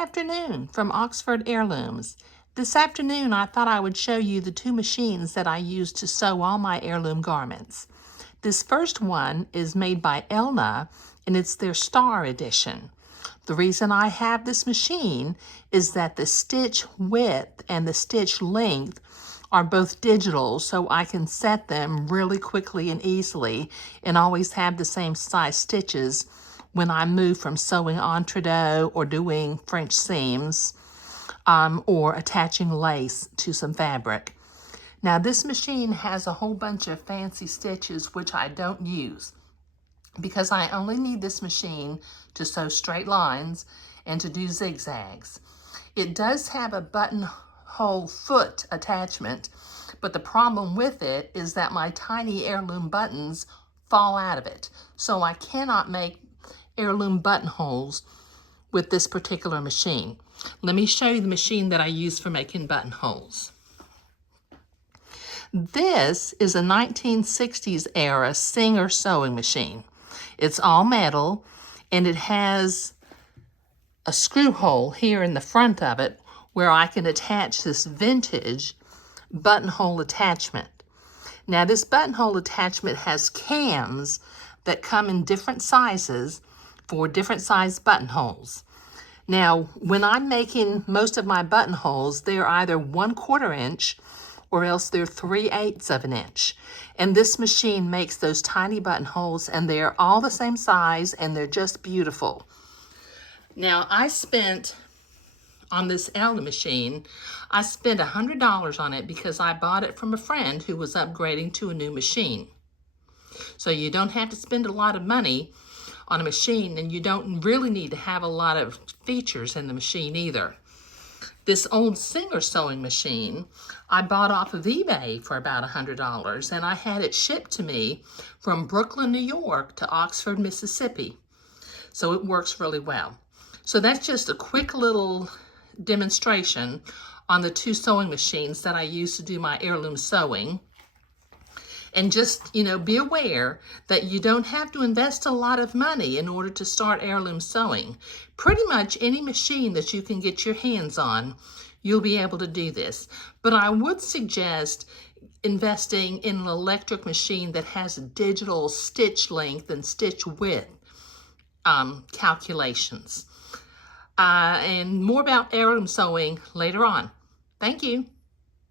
afternoon from Oxford Heirlooms. This afternoon I thought I would show you the two machines that I use to sew all my heirloom garments. This first one is made by Elna and it's their Star Edition. The reason I have this machine is that the stitch width and the stitch length are both digital, so I can set them really quickly and easily and always have the same size stitches when I move from sewing entredeux or doing French seams or attaching lace to some fabric. Now this machine has a whole bunch of fancy stitches which I don't use because I only need this machine to sew straight lines and to do zigzags. It does have a buttonhole foot attachment, but the problem with it is that my tiny heirloom buttons fall out of it. So I cannot make heirloom buttonholes with this particular machine. Let me show you the machine that I use for making buttonholes. This is a 1960s era Singer sewing machine. It's all metal and it has a screw hole here in the front of it where I can attach this vintage buttonhole attachment. Now this buttonhole attachment has cams that come in different sizes for different size buttonholes. Now when I'm making most of my buttonholes, they're either 1/4 inch or else they're 3/8 of an inch. And this machine makes those tiny buttonholes and they're all the same size and they're just beautiful. Now I spent on this Alden machine, I spent $100 on it because I bought it from a friend who was upgrading to a new machine. So you don't have to spend a lot of money on a machine and you don't really need to have a lot of features in the machine either. This old Singer sewing machine I bought off of eBay for about $100 and I had it shipped to me from Brooklyn, New York to Oxford, Mississippi. So it works really well. So that's just a quick little demonstration on the two sewing machines that I use to do my heirloom sewing. And just, be aware that you don't have to invest a lot of money in order to start heirloom sewing. Pretty much any machine that you can get your hands on, you'll be able to do this. But I would suggest investing in an electric machine that has a digital stitch length and stitch width calculations. And more about heirloom sewing later on. Thank you.